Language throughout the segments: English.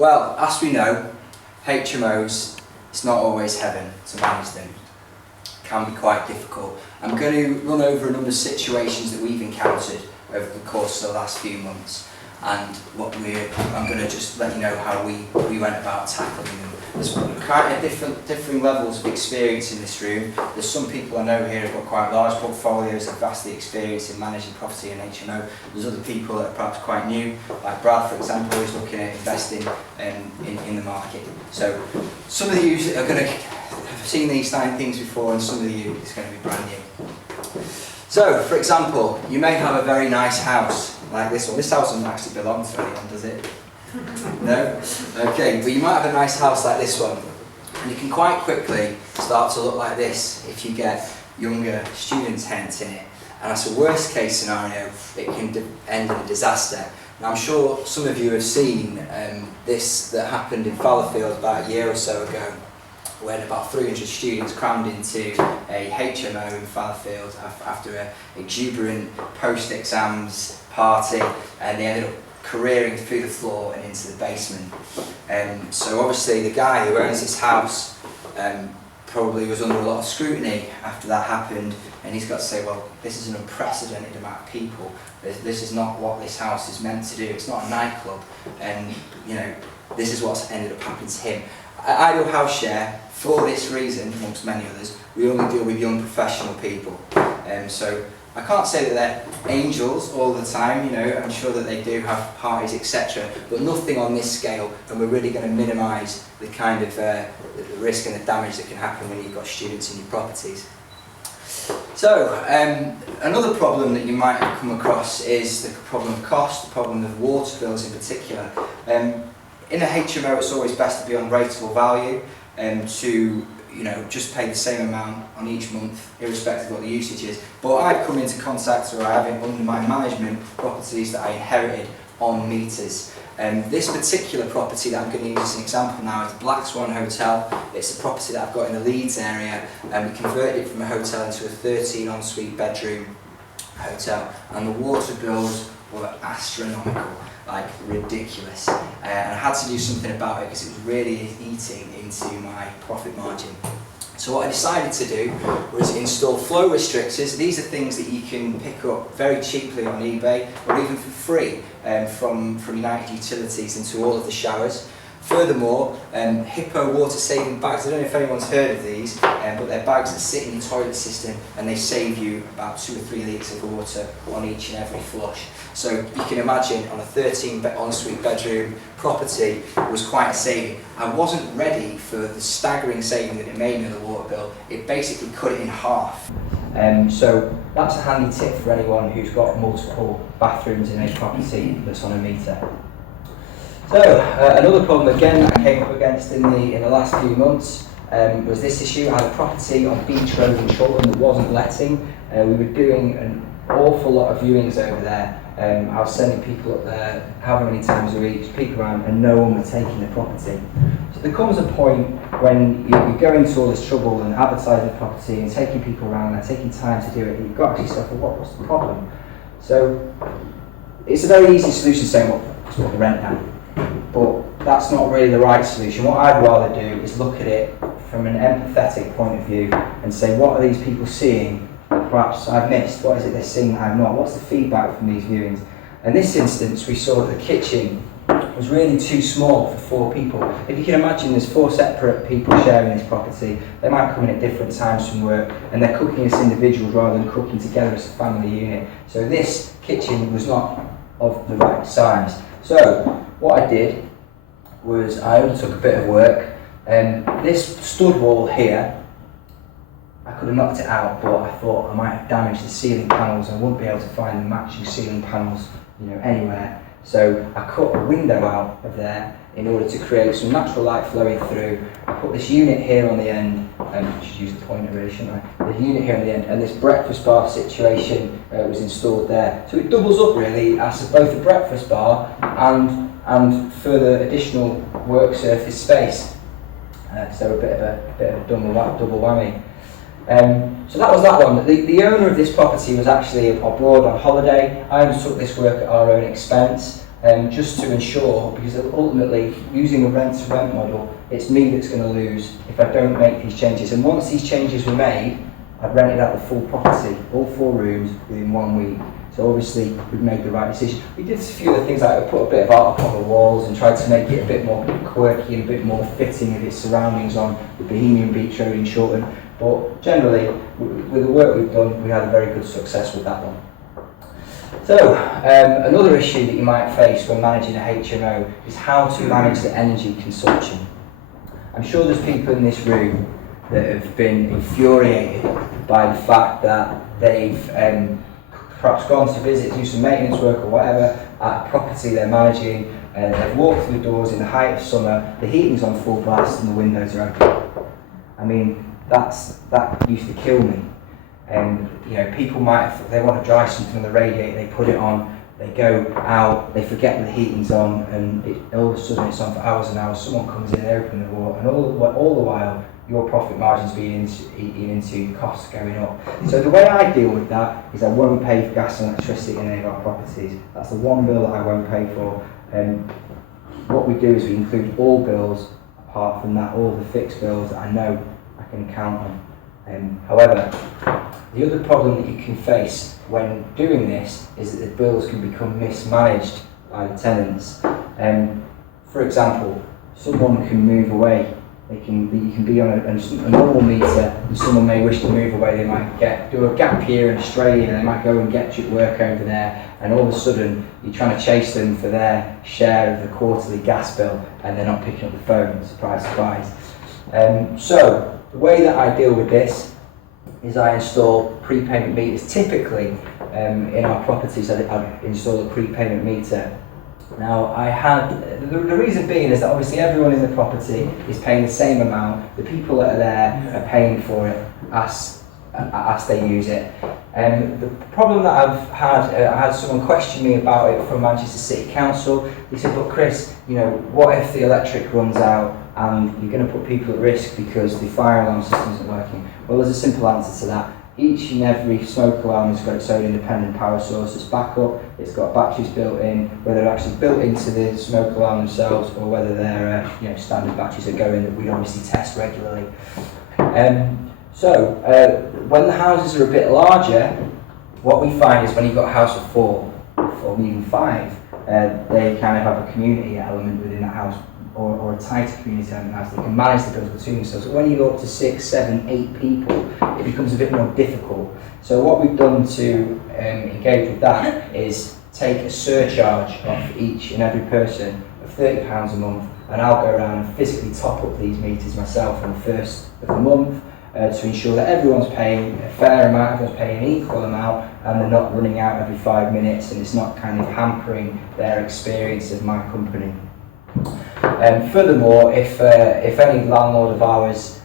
Well, as we know, HMOs, it's not always heaven to manage them. It can be quite difficult. I'm going to run over a number of situations that we've encountered over the course of the last few months, and I'm going to just let you know how we went about tackling them. There's quite a differing levels of experience in this room. There's some people I know here who've got quite large portfolios, have vastly experienced in managing property and HMO. There's other people that are perhaps quite new, like Brad, for example, who's looking at investing in the market. So some of you are going to have seen these 9 things before, and some of you it's going to be brand new. So, for example, you may have a very nice house like this one. This house doesn't actually belong to anyone, does it? No? Okay, but you might have a nice house like this one, and you can quite quickly start to look like this if you get younger student tenants in it. And that's a worst case scenario. It can end in a disaster. Now, I'm sure some of you have seen this that happened in Fallowfield about a year or so ago, when about 300 students crammed into a HMO in Fallowfield after an exuberant post-exams party, and they ended up careering through the floor and into the basement. So obviously the guy who owns this house probably was under a lot of scrutiny after that happened, and he's got to say, well, this is an unprecedented amount of people. This is not what this house is meant to do. It's not a nightclub, and you know, this is what's ended up happening to him. At Ideal House Share, for this reason, amongst many others, we only deal with young professional people. So I can't say that they're angels all the time, you know, I'm sure that they do have parties, etc., but nothing on this scale, and we're really going to minimise the kind of the risk and the damage that can happen when you've got students in your properties. So, another problem that you might have come across is the problem of cost, the problem of water bills in particular. In a HMO, it's always best to be on rateable value, to just pay the same amount on each month, irrespective of what the usage is. But I've come into contact, or I have it under my management, properties that I inherited on meters. This particular property that I'm going to use as an example now is Black Swan Hotel. It's a property that I've got in the Leeds area, and we converted it from a hotel into a 13 ensuite bedroom hotel, and the water bills were astronomical, like ridiculous, and I had to do something about it because it was really eating into my profit margin. So what I decided to do was install flow restrictors. These are things that you can pick up very cheaply on eBay, or even for free from United Utilities into all of the showers. Furthermore, Hippo water saving bags. I don't know if anyone's heard of these, but they're bags that sit in your toilet system, and they save you about 2 or 3 litres of water on each and every flush. So you can imagine on a 13 ensuite bedroom property, it was quite a saving. I wasn't ready for the staggering saving that it made me on the water bill. It basically cut it in half. So that's a handy tip for anyone who's got multiple bathrooms in a property that's on a meter. So, another problem again that I came up against in the last few months was this issue. I had a property on Beach Road in Chorlton that wasn't letting. We were doing an awful lot of viewings over there. I was sending people up there however many times a week, people around, and no one was taking the property. So there comes a point when you go into all this trouble and advertising the property and taking people around and taking time to do it, and you've got to ask yourself, well, what's the problem? So it's a very easy solution saying, well, just put the rent down. But that's not really the right solution. What I'd rather do is look at it from an empathetic point of view and say, what are these people seeing that perhaps I've missed? What is it they're seeing that I've not? What's the feedback from these viewings? In this instance, we saw that the kitchen was really too small for 4 people. If you can imagine, there's 4 separate people sharing this property. They might come in at different times from work, and they're cooking as individuals rather than cooking together as a family unit. So this kitchen was not of the right size. So what I did was I undertook a bit of work, and this stud wall here, I could have knocked it out, but I thought I might have damaged the ceiling panels. I wouldn't be able to find the matching ceiling panels, anywhere. So I cut a window out of there in order to create some natural light flowing through. I put this unit here on the end, and I should use the pointer really, shouldn't I? The unit here on the end, and this breakfast bar situation was installed there. So it doubles up really as both a breakfast bar and further additional work surface space. So a bit of a double whammy. So that was that one. The owner of this property was actually abroad on holiday. I undertook this work at our own expense. just to ensure, because ultimately using a rent-to-rent model, it's me that's going to lose if I don't make these changes. And once these changes were made, I've rented out the full property, all 4 rooms, within 1 week. So obviously we've made the right decision. We did a few other things, like I put a bit of art up on the walls and tried to make it a bit more quirky and a bit more fitting of its surroundings on the Bohemian Beach Road in Shorten. But generally, with the work we've done, we had a very good success with that one. So, another issue that you might face when managing a HMO is how to manage the energy consumption. I'm sure there's people in this room that have been infuriated by the fact that they've perhaps gone to visit, do some maintenance work or whatever at a property they're managing, and they've walked through the doors in the height of summer, the heating's on full blast and the windows are open. I mean, that used to kill me. You know, people might, if they want to dry something on the radiator, they put it on, they go out, they forget the heating's on, and all of a sudden it's on for hours and hours. Someone comes in, they open the door, and all the while your profit margin's being eaten into, costs going up. So the way I deal with that is I won't pay for gas and electricity in any of our properties. That's the one bill that I won't pay for. What we do is we include all bills, apart from that, all the fixed bills that I know I can count on. However, the other problem that you can face when doing this is that the bills can become mismanaged by the tenants. For example, someone can move away. You can be on a normal meter, and someone may wish to move away. They might do a gap year in Australia, and they might go and get work over there, and all of a sudden you're trying to chase them for their share of the quarterly gas bill, and they're not picking up the phone. Surprise, surprise. So the way that I deal with this is I install prepayment meters. Typically, in our properties, I install a prepayment meter. Now, the reason being is that obviously everyone in the property is paying the same amount. The people that are there are paying for it as they use it. The problem that I had someone question me about it from Manchester City Council. They said, "But Chris, you know, what if the electric runs out and you're going to put people at risk because the fire alarm system isn't working?" Well, there's a simple answer to that. Each and every smoke alarm has got its own independent power source as backup. It's got batteries built in, whether they're actually built into the smoke alarm themselves or whether they're standard batteries that go in that we obviously test regularly. So when the houses are a bit larger, what we find is when you've got a house of 4 or even 5, they kind of have a community element within that house, or a tighter community element in the house. They can manage the bills between themselves. So when you go up to 6, 7, 8 people, it becomes a bit more difficult. So what we've done to engage with that is take a surcharge off each and every person of £30 a month, and I'll go around and physically top up these meters myself on the first of the month to ensure that everyone's paying a fair amount, everyone's paying an equal amount, and they're not running out every 5 minutes, and it's not kind of hampering their experience of my company. Furthermore, if any landlord of ours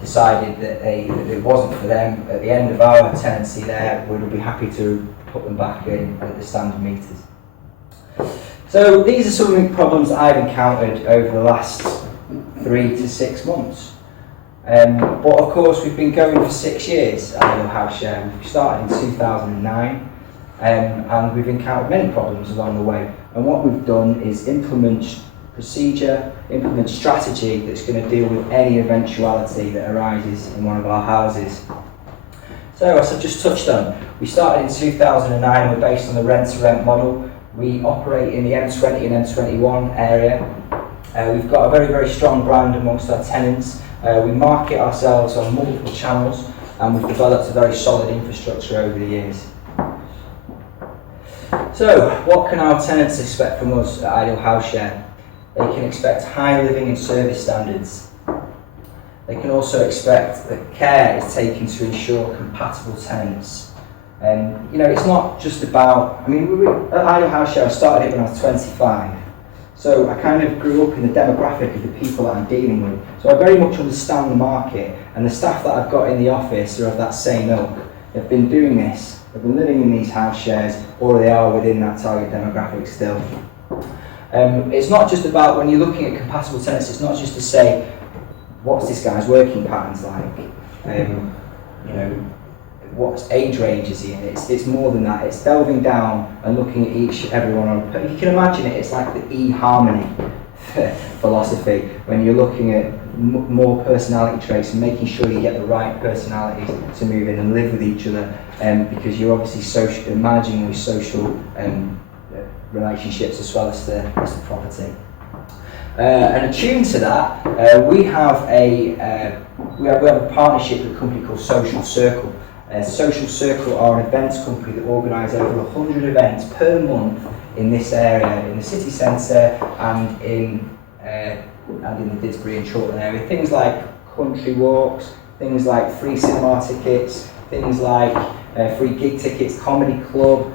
decided that it wasn't for them at the end of our tenancy there, we would be happy to put them back in at the standard meters. So these are some of the problems that I've encountered over the last 3 to 6 months. But of course we've been going for 6 years at Ideal House Share. We started in 2009 and we've encountered many problems along the way. And what we've done is implement procedure, implement strategy that's going to deal with any eventuality that arises in one of our houses. So as I've just touched on, we started in 2009, we're based on the rent-to-rent model. We operate in the M20 and M21 area. We've got a very, very strong brand amongst our tenants. We market ourselves on multiple channels, and we've developed a very solid infrastructure over the years. So, what can our tenants expect from us at Ideal House Share? They can expect high living and service standards. They can also expect that care is taken to ensure compatible tenants. And it's not just about, at Ideal House Share, I started it when I was 25. So I kind of grew up in the demographic of the people that I'm dealing with. So I very much understand the market, and the staff that I've got in the office are of that same ilk. They've been doing this, they've been living in these house shares, or they are within that target demographic still. It's not just about, when you're looking at compatible tenants, it's not just to say, what's this guy's working patterns like? what age range is he in. It's more than that. It's delving down and looking at everyone on. You can imagine it. It's like the eHarmony philosophy when you're looking at more personality traits and making sure you get the right personalities to move in and live with each other, because you're obviously managing these social relationships as well as the property. And attuned to that, we have a partnership with a company called Social Circle. Social Circle are an events company that organise over 100 events per month in this area, in the city centre and in the Didsbury and Chorlton area. Things like country walks, things like free cinema tickets, things like free gig tickets, comedy club,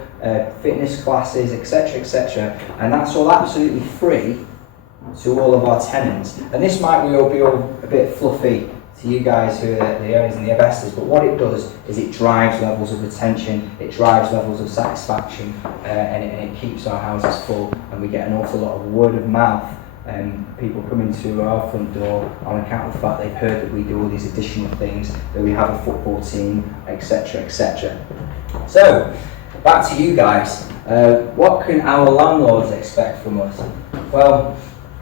fitness classes, etc., etc. And that's all absolutely free to all of our tenants. And this might be all a bit fluffy to you guys who are the owners and the investors, but what it does is it drives levels of retention, it drives levels of satisfaction, and it keeps our houses full, and we get an awful lot of word of mouth, people coming to our front door on account of the fact they've heard that we do all these additional things, that we have a football team, etc., etc. So, back to you guys. What can our landlords expect from us? Well,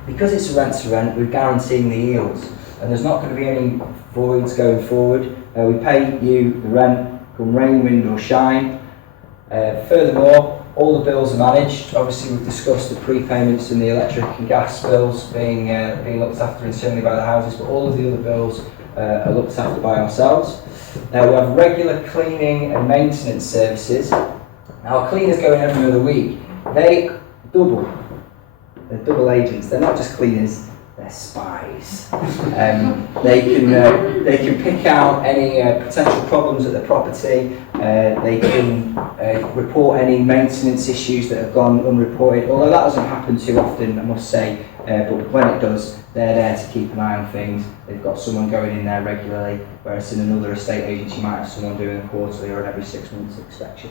because it's a rent to rent, we're guaranteeing the yields, and there's not going to be any voids going forward. We pay you the rent come rain, wind or shine. Furthermore, all the bills are managed. Obviously we've discussed the prepayments and the electric and gas bills being looked after internally by the houses, but all of the other bills are looked after by ourselves. We have regular cleaning and maintenance services. Now our cleaners go in every other week. They're double agents. They're not just cleaners, they're spies. They can pick out any potential problems at the property. They can report any maintenance issues that have gone unreported, although that doesn't happen too often, I must say, but when it does, they're there to keep an eye on things. They've got someone going in there regularly, whereas in another estate agent you might have someone doing a quarterly or an every 6 months inspection.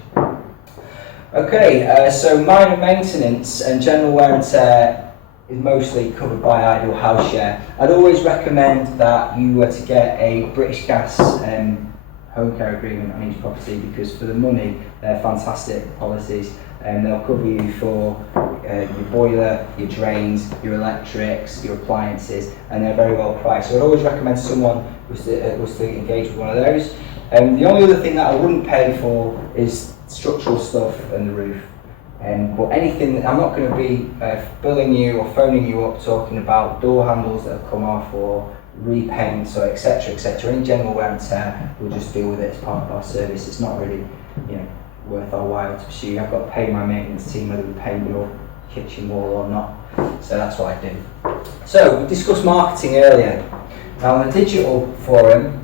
Okay, so minor maintenance and general wear and tear is mostly covered by Ideal House Share. I'd always recommend that you were to get a British Gas home care agreement on each property, because for the money they're fantastic policies, and they'll cover you for your boiler, your drains, your electrics, your appliances, and they're very well priced. So I'd always recommend someone was to engage with one of those. The only other thing that I wouldn't pay for is structural stuff and the roof. But anything, I'm not going to be billing you or phoning you up talking about door handles that have come off or repaints or etc., etc. Any general wear and tear, we'll just deal with it as part of our service. It's not really, worth our while to pursue. I've got to pay my maintenance team whether we paint your kitchen wall or not. So that's what I do. So we discussed marketing earlier. Now on the digital forum,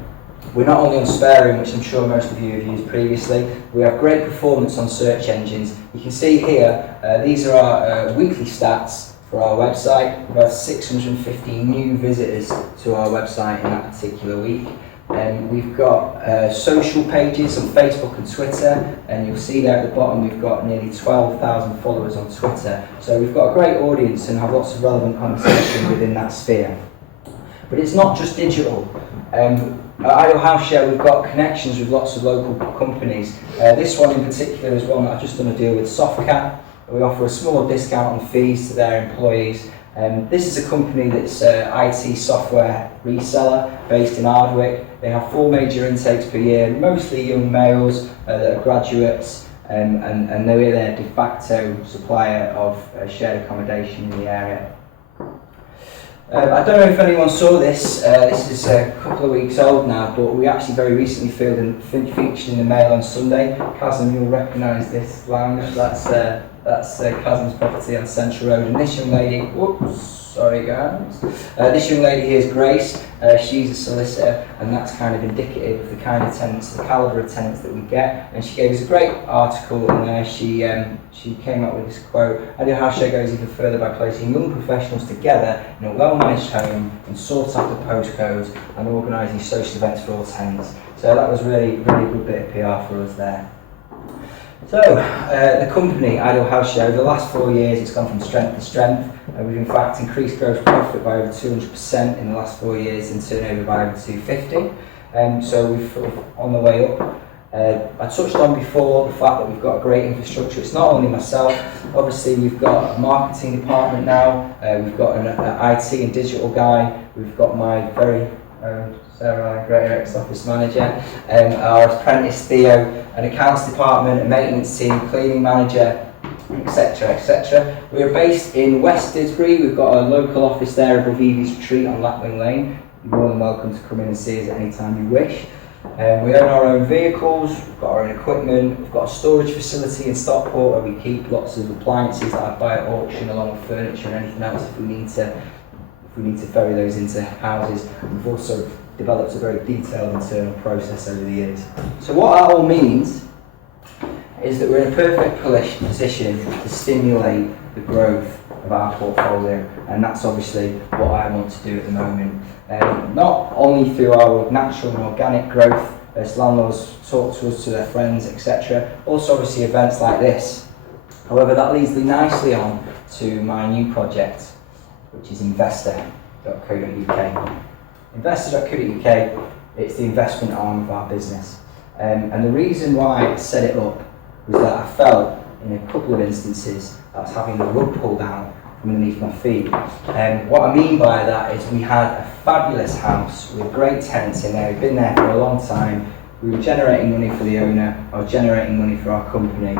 we're not only on SpareRoom, which I'm sure most of you have used previously, we have great performance on search engines. You can see here, these are our weekly stats for our website. We've had 650 new visitors to our website in that particular week. We've got social pages on Facebook and Twitter, and you'll see there at the bottom we've got nearly 12,000 followers on Twitter. So we've got a great audience and have lots of relevant conversation within that sphere. But it's not just digital. At Ideal House Share, we've got connections with lots of local companies. This one in particular is one that I've just done a deal with Softcat. We offer a small discount on fees to their employees. This is a company that's an IT software reseller based in Ardwick. They have 4 major intakes per year, mostly young males that are graduates, and they're their de facto supplier of shared accommodation in the area. I don't know if anyone saw this. This is a couple of weeks old now, but we actually very recently featured in the Mail on Sunday. Kazim, you'll recognise this lounge. That's Kazim's property on Central Road. And this young lady, whoops, sorry guys. This young lady here is Grace. She's a solicitor, and that's kind of indicative of the kind of tenants, the calibre of tenants that we get. And she gave us a great article in there. She came up with this quote: Ideal House Share goes even further by placing young professionals together in a well-managed home in sought-after postcodes and organising social events for all tenants. So that was really good bit of PR for us there. So, the company, Ideal House Share, over the last 4 years, it's gone from strength to strength. We've in fact increased gross profit by over 200% in the last 4 years and turnover by over 250. So we're on the way up. I touched on before the fact that we've got a great infrastructure. It's not only myself, obviously we've got a marketing department now, we've got an IT and digital guy, we've got my very Sarah, great ex-office manager, our apprentice Theo, an accounts department, a maintenance team, cleaning manager, etc, etc. We're based in West Didsbury. We've got a local office there above Evie's Retreat on Lapwing Lane. You're more than welcome to come in and see us at any time you wish. We own our own vehicles, we've got our own equipment, we've got a storage facility in Stockport where we keep lots of appliances that I buy at auction along with furniture and anything else if we need to ferry those into houses. We've also developed a very detailed internal process over the years. So what that all means is that we're in a perfect position to stimulate the growth of our portfolio, and that's obviously what I want to do at the moment. Not only through our natural and organic growth as landlords talk to us, to their friends, etc. Also obviously events like this. However, that leads me nicely on to my new project, which is investor.co.uk. Investor.co.uk, it's the investment arm of our business. And the reason why I set it up was that I felt in a couple of instances I was having the rug pulled out from underneath my feet. What I mean by that is we had a fabulous house with great tenants in there. We'd been there for a long time. We were generating money for the owner. I was generating money for our company.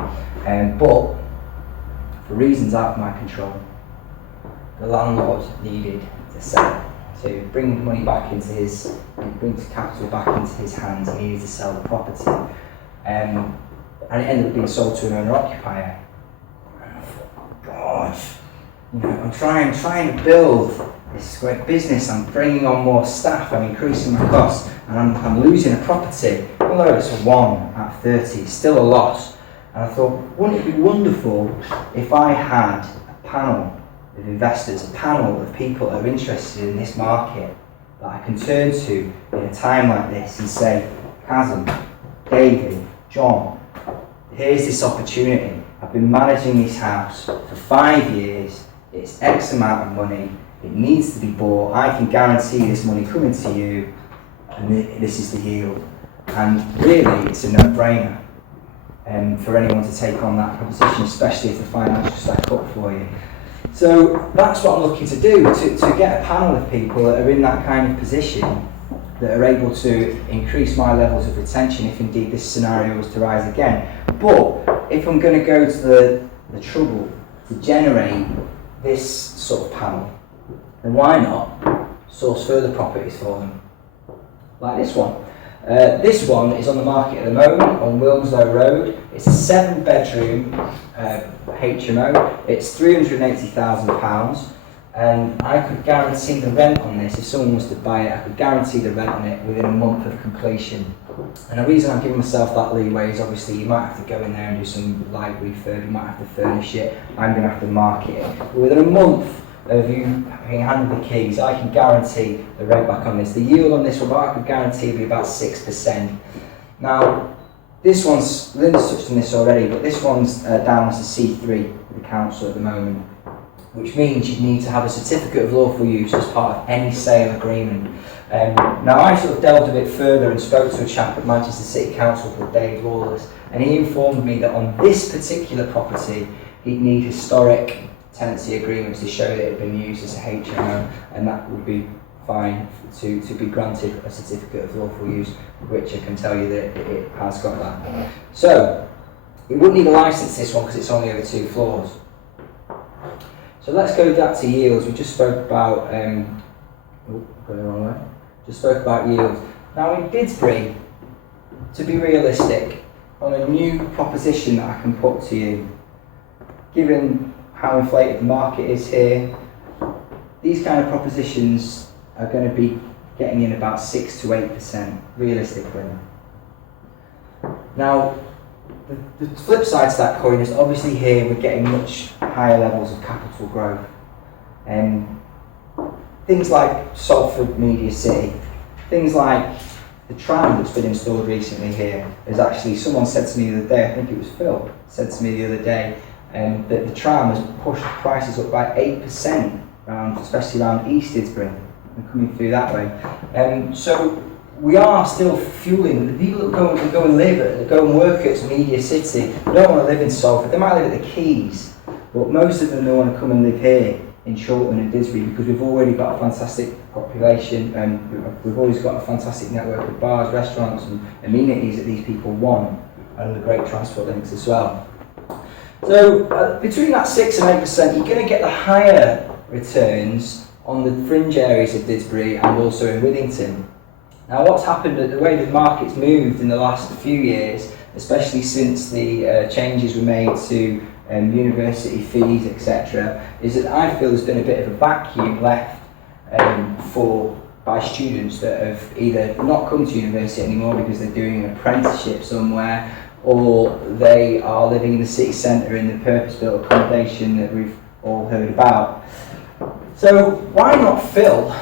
But for reasons out of my control, the landlord needed to sell, to bring money back into bring capital back into his hands. He needed to sell the property. And it ended up being sold to an owner-occupier. And I thought, oh gosh, I'm trying to build this great business. I'm bringing on more staff. I'm increasing my costs, and I'm losing a property. Although it's a 1 out of 30, it's still a loss. And I thought, wouldn't it be wonderful if I had a panel of investors, a panel of people that are interested in this market that I can turn to in a time like this and say, Kazim, David, John, here's this opportunity. I've been managing this house for 5 years. It's X amount of money. It needs to be bought. I can guarantee this money coming to you, and this is the yield. And really, it's a no-brainer for anyone to take on that proposition, especially if the financials stack up for you. So that's what I'm looking to do, to get a panel of people that are in that kind of position, that are able to increase my levels of retention if indeed this scenario was to rise again. But if I'm going to go to the trouble to generate this sort of panel, then why not source further properties for them? Like this one. This one is on the market at the moment on Wilmslow Road. It's a 7-bedroom HMO. It's £380,000, and I could guarantee the rent on this. If someone was to buy it, I could guarantee the rent on it within a month of completion. And the reason I'm giving myself that leeway is obviously you might have to go in there and do some light refurb, you might have to furnish it, I'm going to have to market it. But within a month of you having handed the keys, I can guarantee the rent back on this. The yield on this one, I could guarantee will be about 6%. Now, this one's, Lynn's touched on this already, but this one's down as a C3 with the council at the moment, which means you need to have a certificate of lawful use as part of any sale agreement. Now, I sort of delved a bit further and spoke to a chap at Manchester City Council called Dave Lawless, and he informed me that on this particular property, he'd need historic tenancy agreements to show that it had been used as a HMO, and that would be fine to be granted a certificate of lawful use, which I can tell you that it has got that. So, it wouldn't need a licence this one because it's only over 2 floors. So let's go back to yields. We just spoke about, going the wrong way. Just spoke about yields. Now in Didsbury, to be realistic, on a new proposition that I can put to you, given how inflated the market is here, these kind of propositions are going to be getting in about 6 to 8% realistically. Now, the flip side to that coin is obviously here we're getting much higher levels of capital growth. Things like Salford Media City, things like the tram that's been installed recently here, is actually, someone said to me the other day, I think it was Phil, said to me the other day, that the tram has pushed prices up by 8%, especially around East Didsbury and coming through that way. So we are still fueling the people that go and live, that go and work at Media City. They don't want to live in Salford. They might live at the Keys, but most of them don't want to come and live here in Chorlton and Didsbury because we've already got a fantastic population and we've always got a fantastic network of bars, restaurants and amenities that these people want, and the great transport links as well. So between that 6 and 8%, you're going to get the higher returns on the fringe areas of Didsbury and also in Withington. Now what's happened, the way the market's moved in the last few years, especially since the changes were made to university fees, etc., is that I feel there's been a bit of a vacuum left by students that have either not come to university anymore because they're doing an apprenticeship somewhere, or they are living in the city centre in the purpose-built accommodation that we've all heard about. So why not fill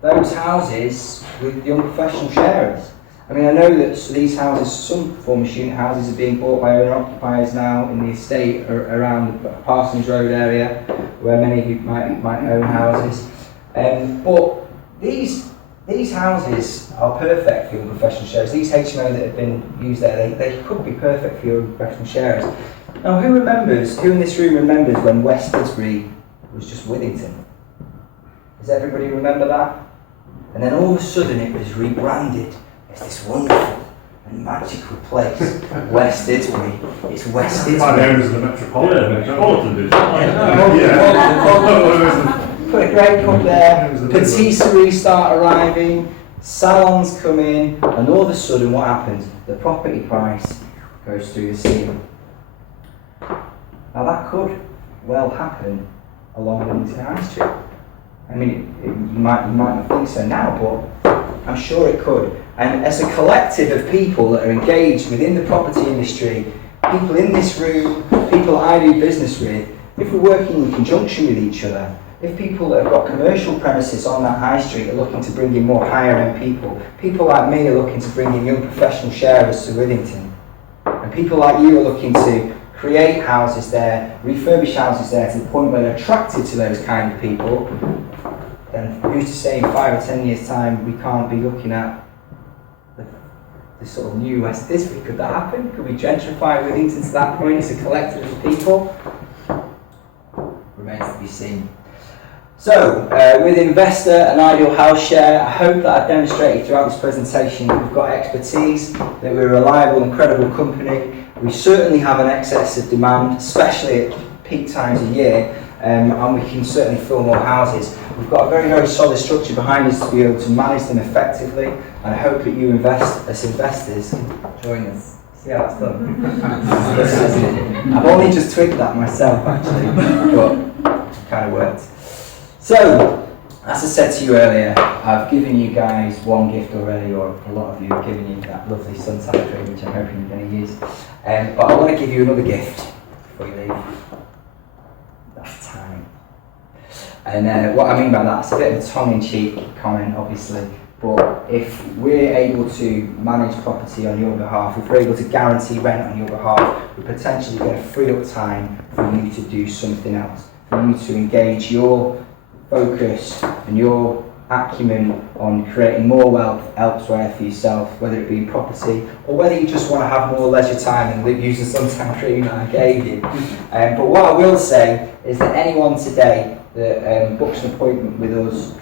those houses with young professional sharers? I mean, I know that these houses, some former student houses, are being bought by owner-occupiers now in the estate around the Parsons Road area, where many of you might own houses. But these houses are perfect for young professional sharers. These HMO that have been used there, they could be perfect for young professional sharers. Now, who in this room remembers when West Didsbury was just Withington? Does everybody remember that? And then all of a sudden it was rebranded as this wonderful and magical place, West Didsbury. It's West Didsbury. My name is the Metropolitan District. Put a great cup there, patisserie start arriving, salons come in, and all of a sudden what happens? The property price goes through the ceiling. Now that could well happen along Withington High Street. I mean, you might not think so now, but I'm sure it could. And as a collective of people that are engaged within the property industry, people in this room, people I do business with, if we're working in conjunction with each other, if people that have got commercial premises on that high street are looking to bring in more higher end people like me are looking to bring in young professional sharers to Withington, and people like you are looking to create houses there, refurbish houses there to the point where they're attracted to those kind of people, then who's to say in 5 or 10 years' time we can't be looking at the sort of new West Didsbury? Could that happen? Could we gentrify Withington to that point as a collective of people? Remains to be seen. So, with Investor and Ideal House Share, I hope that I've demonstrated throughout this presentation that we've got expertise, that we're a reliable and credible company. We certainly have an excess of demand, especially at peak times of year, and we can certainly fill more houses. We've got a very, very solid structure behind us to be able to manage them effectively, and I hope that you as investors join us. See how that's done? I've only just twigged that myself actually, but it kind of worked. So, as I said to you earlier, I've given you guys one gift already, or a lot of you have given you that lovely suntan cream, which I'm hoping you're going to use. But I want to give you another gift before you leave. That's time. And what I mean by that, it's a bit of a tongue-in-cheek comment, obviously, but if we're able to manage property on your behalf, if we're able to guarantee rent on your behalf, we're potentially going to free up time for you to do something else, for you to engage your focus and your acumen on creating more wealth elsewhere for yourself, whether it be in property or whether you just want to have more leisure time and use the suntan cream that I gave you. But what I will say is that anyone today that books an appointment with us,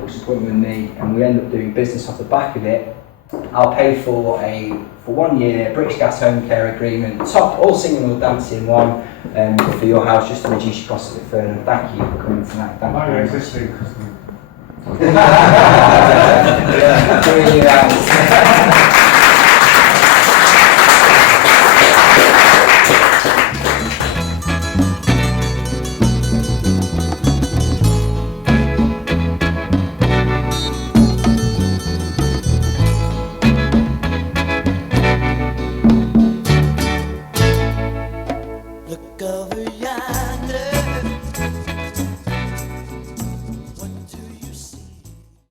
books an appointment with me, and we end up doing business off the back of it, I'll pay for 1 year British Gas Home Care Agreement, top, all singing, all dancing one, for your house, just to reduce your costs a bit further. And thank you for coming tonight. Thank My you. existing customer. Yeah.